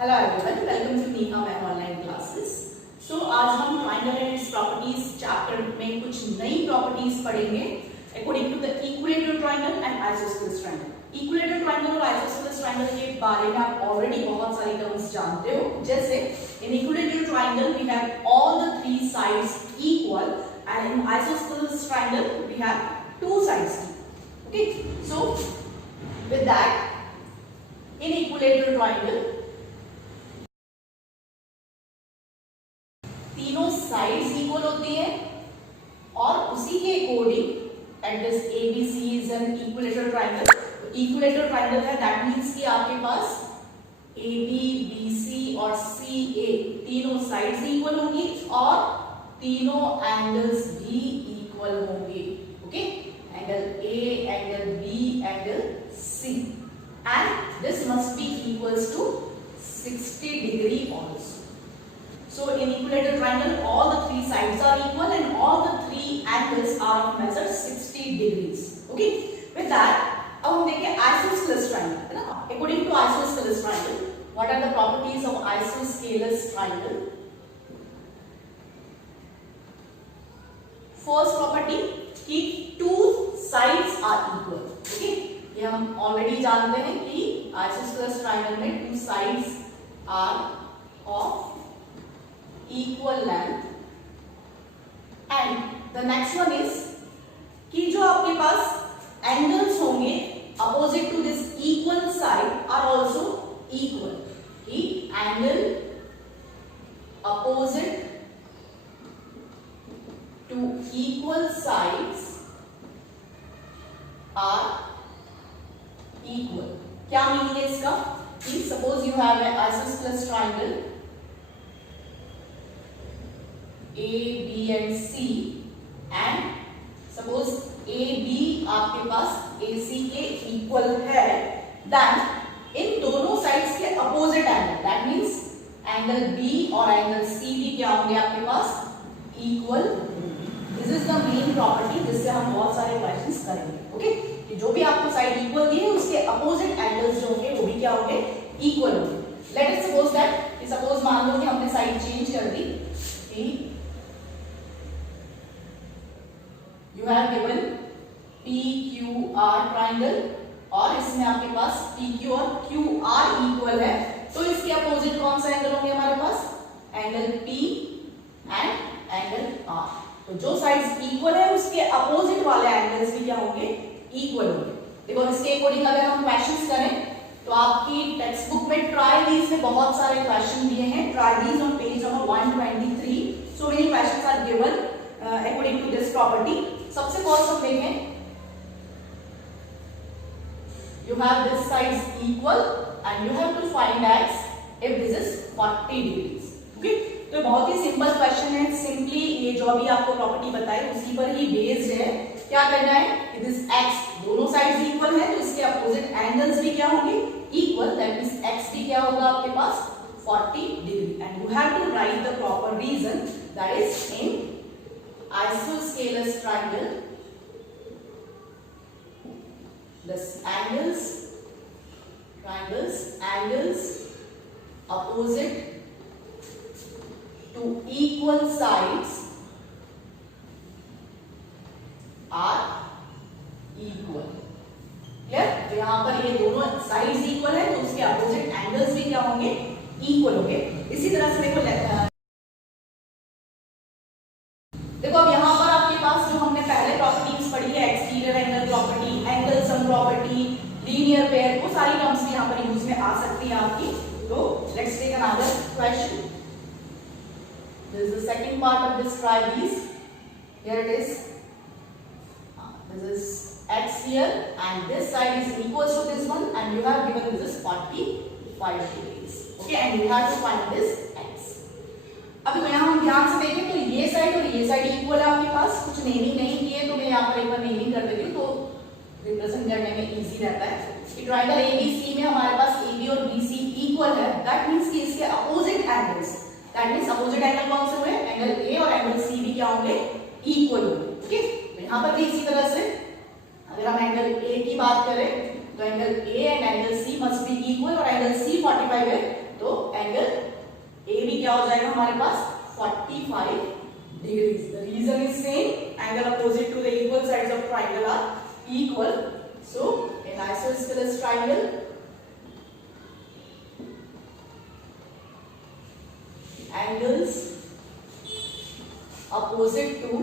Hello everyone, welcome to Niha ma'am online classes. So आज हम triangle and its properties chapter में कुछ नई प्रॉपर्टीज पढ़ेंगे according to the equilateral triangle and isosceles triangle. Equilateral triangle और isosceles triangle के बारे में आप ऑलरेडी बहुत सारी टर्म्स जानते हो, जैसे in equilateral triangle we have all the three sides equal and in isosceles triangle we have two sides. Okay, so with that in equilateral triangle तीनों साइड्स इक्वल होती है और उसी के according at this ABC is an equilateral triangle. Equilateral triangle है, that means कि आपके पास AB, BC और CA तीनों साइड्स इक्वल होंगी और तीनों एंगल्स भी इक्वल होंगे। Okay, angle A, angle B, angle C, and this must be equals to 60 degree also. So in equilateral triangle, all the three sides are equal and all the three angles are of measure 60 degrees. Okay, with that, अब हम देखें isosceles triangle, है ना? According to isosceles triangle, what are the properties of isosceles triangle? First property कि two sides are equal. Okay, ये हम already जानते हैं कि isosceles triangle में two sides are of equal length, and the next one is कि जो आपके पास angles होंगे opposite to this equal side are also equal, कि angle opposite to equal sides are equal। क्या मीनिंग है इसका कि suppose you have an isosceles triangle A, B and C, and suppose AB आपके पास AC के equal है, then इन दोनों साइड्स के opposite angle, that means angle B और एंगल C भी क्या होंगे आपके पास equal. This is the main property जिससे हम बहुत सारे क्वेश्चंस करेंगे। ओके, कि जो भी आपको साइड इक्वल दी है उसके अपोजिट एंगल्स जो होंगे वो भी क्या होंगे, इक्वल होंगे। Let us suppose that, suppose मान लो कि हमने साइड चेंज कर दी कि you have given PQR triangle और इसमें आपके पास PQ और QR इक्वल है, तो इसके अपोजिट कौन सा एंगल होंगे हमारे पास, angle P and angle R। तो जो साइड्स इक्वल है उसके अपोजिट वाले एंगल्स भी क्या होंगे, इक्वल होंगे। देखो इसके अकॉर्डिंग अगर हम क्वेश्चंस करें तो आपकी टेक्स्ट बुक में ट्राई दीज में बहुत सारे क्वेश्चन दिए हैं। Try these on page number 123, so many questions are given according to this property. सबसे फर्स्ट हम देखें, you have this sides equal and you have to find x if this is 40 degrees। okay, तो बहुत ही simple question है, simply ये जो अभी आपको प्रॉपर्टी बताई उसी पर ही बेस्ड है। क्या करना है कि दिस x दोनों साइड्स इक्वल है तो इसके अपोजिट एंगल्स भी क्या होंगे, इक्वल, दैट मींस x भी क्या होगा आपके पास 40 degree, and you have to write the proper reason that is in isosceles triangle this angles opposite to equal sides are equal। Clear? तो यहां पर ये दोनों साइड्स इक्वल है तो उसके अपोजिट एंगल्स भी क्या होंगे, इक्वल होंगे। इसी तरह से देखो अब यहाँ पर आपके पास जो हमने पहले प्रॉपर्टीज पढ़ी है, exterior angle property, angle sum property, linear pair, वो सारी टर्म्स भी यहाँ पर यूज में आ सकती है आपकी। तो let's take another question. This is the second part of this tries. Here it is, this is x here and this side is equals to this one and you have given this is 45 degrees। okay, and you have to find this x। अभी यहाँ हम ध्यान से देखें तो ये side और ये साइड इक्वल है आपके पास, कुछ नेमिंग नहीं की है तो मैं यहाँ पर एक बार नेमिंग कर देती हूँ तो रिप्रेजेंट करने में इजी रहता है। कि ट्रायंगल ABC में हमारे पास AB और BC इक्वल है, दैट मींस कि इसके opposite angles, that means opposite angle कौन से हुए, एंगल A और एंगल C भी क्या होंगे, इक्वल होंगे। ओके, यहाँ पर भी इसी तरह से अगर हम एंगल A की बात करें तो angle A and angle C must be equal और एंगल C 45 है तो एंगल ए भी क्या हो जाएगा हमारे पास 45 degrees. The reason is same, angle opposite to the equal sides of triangle are equal. So in isosceles triangle, angles opposite to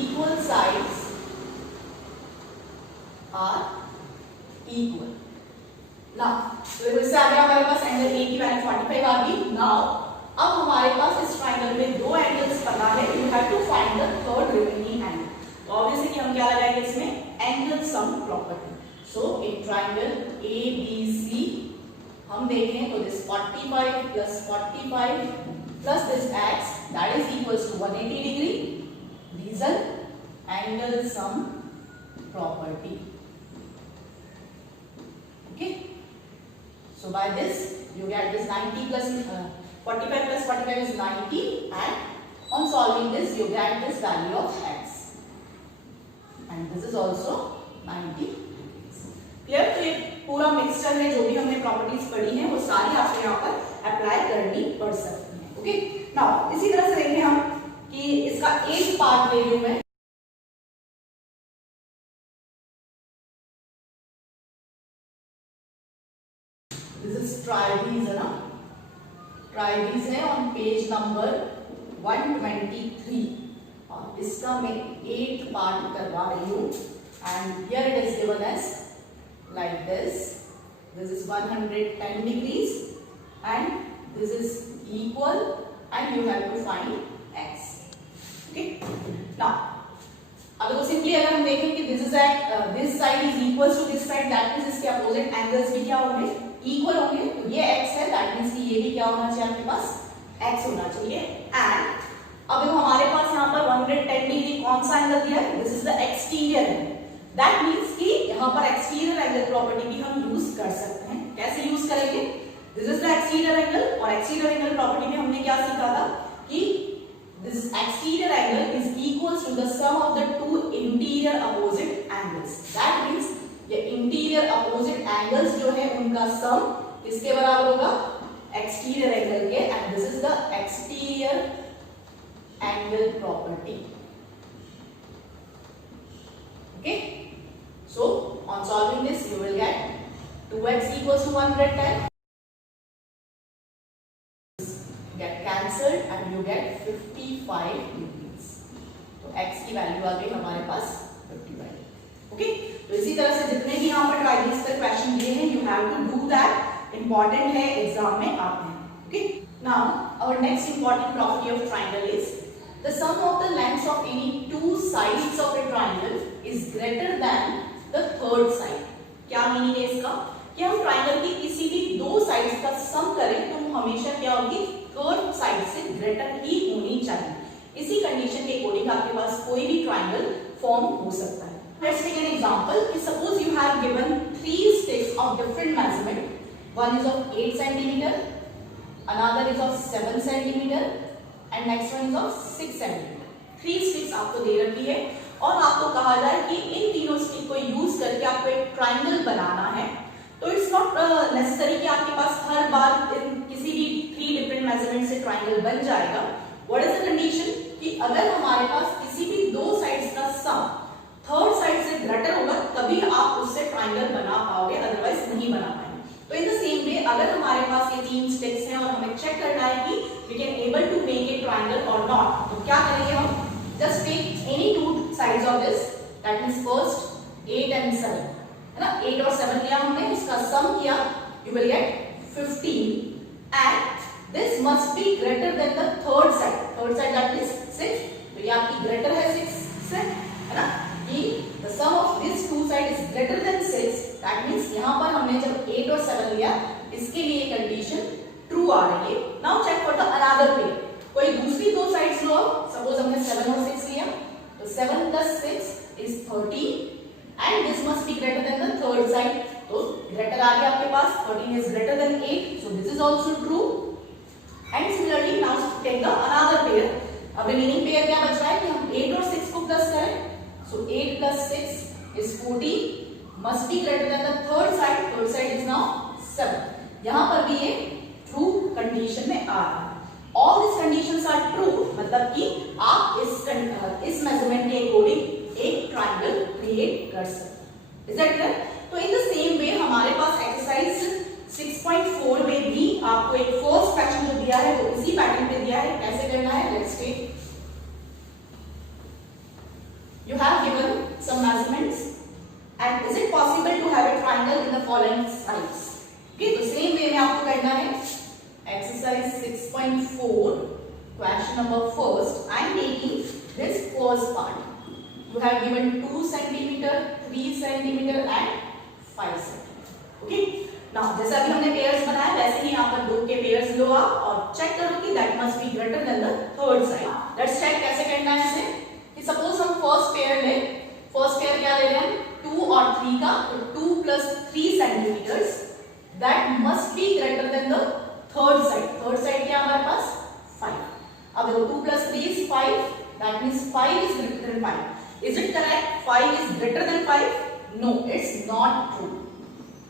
equal sides are equal. Now, तो इससे आ गया हमारे पास एंगल ए की वैल्यू 45 आ गई. नाउ अब हमारे पास इस ट्राइंगल में दो एंगल्स पता है, you have to find the third remaining angle. तो ऑब्वियसली कि हम क्या लगाएंगे इसमें angle sum property. So in triangle A B C हम देखें तो this 45 plus 45 plus this x that is equals to 180 degree. Reason angle sum property. Okay, so by this you get this 90 plus 45 plus 45 is 90, and on solving this you get this value of x, and this is also 90. Clear? तो ये पूरा mixture है, जो भी हमने properties पढ़ी हैं वो सारी आपको यहाँ पर अप्लाई करनी पड़ सकती हैं. ओके, नाउ इसी तरह से देखें हम कि इसका एक पार्ट वैल्यू में ट्राइडीज है ऑन पेज नंबर 123 और इसका मैं 8 पार्ट करवा रही हूँ. And here it is given as like this. This is 110 degrees and this is equal and you have to find x. Okay, now अब देखो सिंपली अगर हम देखें कि this is at this side is equal to this side, that means इसके opposite angles भी क्या होंगे, इक्वल होंगे. तो ये x है, दैट मींस कि ये भी क्या होना चाहिए आपके पास x होना चाहिए. एंड अब देखो हमारे पास यहाँ पर 110 डिग्री कौन सा एंगल दिया है, this is the exterior angle. That means कि यहाँ पर एक्सटीरियर एंगल प्रॉपर्टी भी हम यूज कर सकते हैं. कैसे यूज करेंगे, this is the exterior angle और एक्सटीरियर एंगल प्रॉपर्टी में हमने क्या सीखा था कि this exterior angle is equals to the sum of the two interior opposite angles. That means ये interior opposite angles जो है उनका sum किसके बराबर होगा, exterior angle के. and this is the exterior angle property. Okay, so on solving this you will get 2x equals to 110 get cancelled and you get 55 degrees. तो x की value आ गई हमारे पास 55. ओके, तो इसी तरह से जितने भी यहाँ पर ट्राइंगल्स के क्वेश्चन दिए हैं you have to do that. Important है, एग्जाम में आते हैं. Okay, now our next important property of triangle is the sum of the lengths of any two sides of a triangle is greater than the third side. क्या meaning है इसका, कि हम triangle की किसी भी दो साइड्स का सम करें तो हमेशा क्या होगी, थर्ड साइड से ग्रेटर ही होनी चाहिए. इसी कंडीशन के अकॉर्डिंग आपके पास कोई भी ट्राइंगल फॉर्म हो सकता है. लेट्स टेक एन एग्जांपल कि suppose you have given 3 sticks of different measurement. One is of 8 cm, another is of 7 cm and next one is of 6 cm. 3 sticks आपको दे रखी है और आपको कहा जाए कि इन तीनों स्टिक को यूज करके आपको एक ट्राइंगल बनाना है. तो इट्स नॉट नेसेसरी कि आपके पास हर बार किसी भी 3 डिफरेंट मेजरमेंट से ट्राइंगल बन जाएगा. व्हाट इज द कंडीशन, कि अगर हमारे पास किसी भी दो साइड्स का सम थर्ड साइड से ग्रेटर होगा तभी आप उससे ट्राइंगल बना पाओगे, अदरवाइज नहीं बना पाएंगे. तो इन द सेम वे अगर हमारे पास ये 3 स्टिक्स हैं और हमें चेक करना है कि we can able to make a triangle और नॉट, तो क्या करेंगे हम, just take any two sides of this, that means first 8 and 7 है ना. 8 और 7 लिया हमने, उसका सम किया, you will get 15 and this must be greater than the third side. Third side that means 6, तो ये आपकी ग्रेटर है 6 से, है ना, कि the sum of this two side is greater than 6. That means यहां पर हमने जब 8 और 7 लिया, इसके लिए कंडीशन ट्रू आ रही है. Now check for the another pair, कोई दूसरी दो साइड्स लो. सपोज हमने 7 और 6 लिया, तो 7 plus 6 is 13 and this must be greater than the third side. तो greater आ गया आपके पास, 13 is greater than 8, so this is also true. And similarly now take the another pair. अब remaining pair क्या बच रहा है कि हम 8 और 6 को प्लस करें, so 8 plus 6 is 14, must be greater than the third side. Third side is now 7. यहाँ पर भी ये ट्रू कंडीशन में आ रहा है। All this conditions are true, मतलब कि आप इस मेजरमेंट के अकॉर्डिंग एक ट्रायंगल क्रिएट कर सकते हैं। Is that clear? तो इन द सेम वे हमारे पास एक्सरसाइज 6.4 में भी आपको एक फर्स्ट क्वेश्चन जो दिया है वो इसी पैटर्न पे दिया है। कैसे करना है, let's take, you have given some measurements and is it possible to have a triangle in the following sides? Okay, तो same way में आपको करना है। exercise 6.4 question number first, I am taking this first part. You have given 2 centimeter, 3 centimeter and 5 centimeter. Okay, now जैसे अभी हमने pairs बनाया वैसे ही यहाँ पर दो के पेयर्स लो आप और चेक करो कि that must be greater than the third side. Let's check कैसे करना है इसे। कि सपोज हम फर्स्ट पेयर लें, फर्स्ट पेयर क्या ले रहे हैं, 2 और 3 का, तो 2 plus 3 centimeters that must be greater than the third side. Third side क्या हमारे पास 5। अब देखो 2 plus 3 is 5, that means 5 is greater than 5। Is it correct 5 is greater than 5? No, it's not true,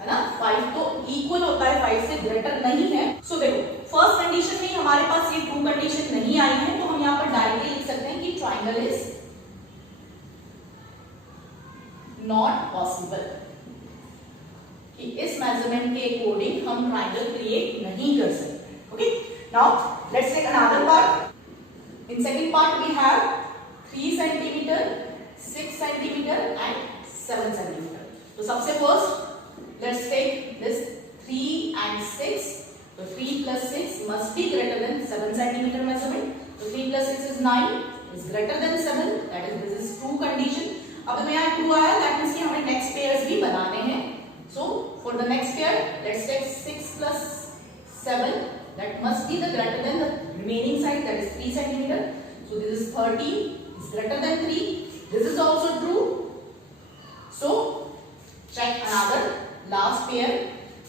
है ना। 5 तो इक्वल होता है 5 से, ग्रेटर नहीं है। सो देखो फर्स्ट कंडीशन में हमारे पास ये ट्रू कंडीशन नहीं आई है, तो हम यहाँ पर डायरेक्टली लिख सकते हैं कि ट्राइंगल इज नॉट पॉसिबल, कि इस मेजरमेंट के अकॉर्डिंग हम ट्राइंगल क्रिएट नहीं कर सकते। Okay, now let's take another part. In second part we have 3 centimeter, 6 centimeter and 7 centimeter. तो सबसे first let's take this 3 and 6। तो 3 plus 6 must be greater than 7 centimeter measurement. So 3 plus 6 is 9, is greater than 7. That is, this is true condition. अब हमें यहाँ true आया, that means कि हमें next pairs भी बनाने हैं। So for the next pair let's take 6 plus 7, that must be the greater than the remaining side, that is 3 centimeter. So this is 13, is greater than 3. This is also true. So check another last pair,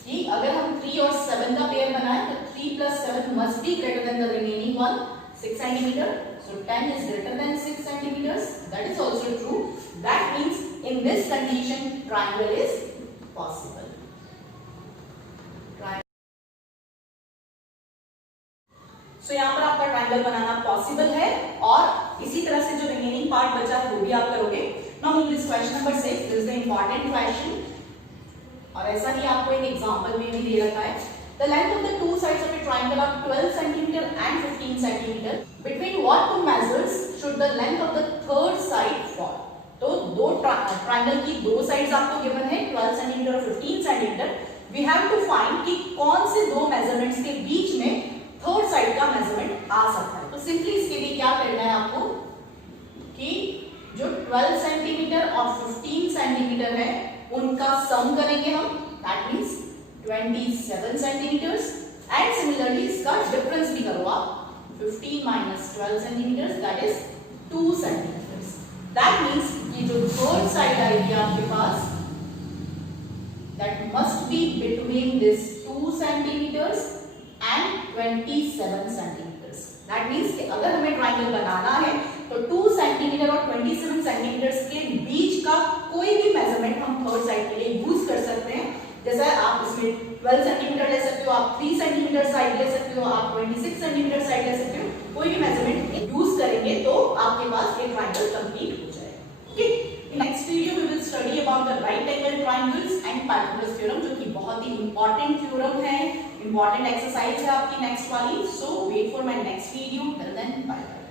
कि अगर हम 3 और 7 का pair बनाए तो 3 plus 7 must be greater than the remaining one, 6 centimeter. So 10 is greater than 6 centimeters. That is also true. That means in this condition triangle is possible. So यहाँ पर आपका ट्राइंगल बनाना पॉसिबल है और इसी तरह से जो रिमेनिंग पार्ट बचा है वो भी आप करोगे। Now move this question number 6. This is the important question. और ऐसा ही आपको एक एग्जांपल में भी दे रखा है। The length of the two sides of a triangle are 12 centimeter and 15 centimeter. Between what two measures should the length of the third side fall? तो दो ट्राइंगल की दो साइड्स आपको गिवन है 12 सेंटीमीटर और 15 centimeter. We have to find कि कौन से दो मेजरमेंट्स के बीच में थर्ड साइड का मेजरमेंट आ सकता है। तो सिंपली इसके लिए क्या करना है आपको कि जो 12 सेंटीमीटर और 15 सेंटीमीटर है उनका सम करेंगे हम, that means 27 centimetres and similarly इसका डिफरेंस भी करो आप, 15 minus 12 centimetres that is 2 centimetres. That means ये जो थर्ड साइड आएगी आपके पास that must be between this 2 centimetres and 27 centimetres. That means कि अगर हमें ट्राइंगल बनाना है तो 2 सेंटीमीटर और 27 सेंटीमीटर्स के बीच का कोई भी मेजरमेंट हम थर्ड साइड के लिए यूज कर सकते हैं। जैसा आप इसमें 12 सेंटीमीटर ले सकते हो, आप 3 सेंटीमीटर साइड ले सकते हो, आप 26 सेंटीमीटर साइड ले सकते हो, कोई भी मेजरमेंट यूज करेंगे तो आपके पास एक ट्राइंगल कंप्लीट हो जाएगा। Okay, in next video we will study about the right angle triangles and Pythagoras theorem, जो कि बहुत ही इंपॉर्टेंट थ्योरम है, इंपॉर्टेंट एक्सरसाइज है आपकी नेक्स्ट वाली। So wait for my next video, till then bye bye.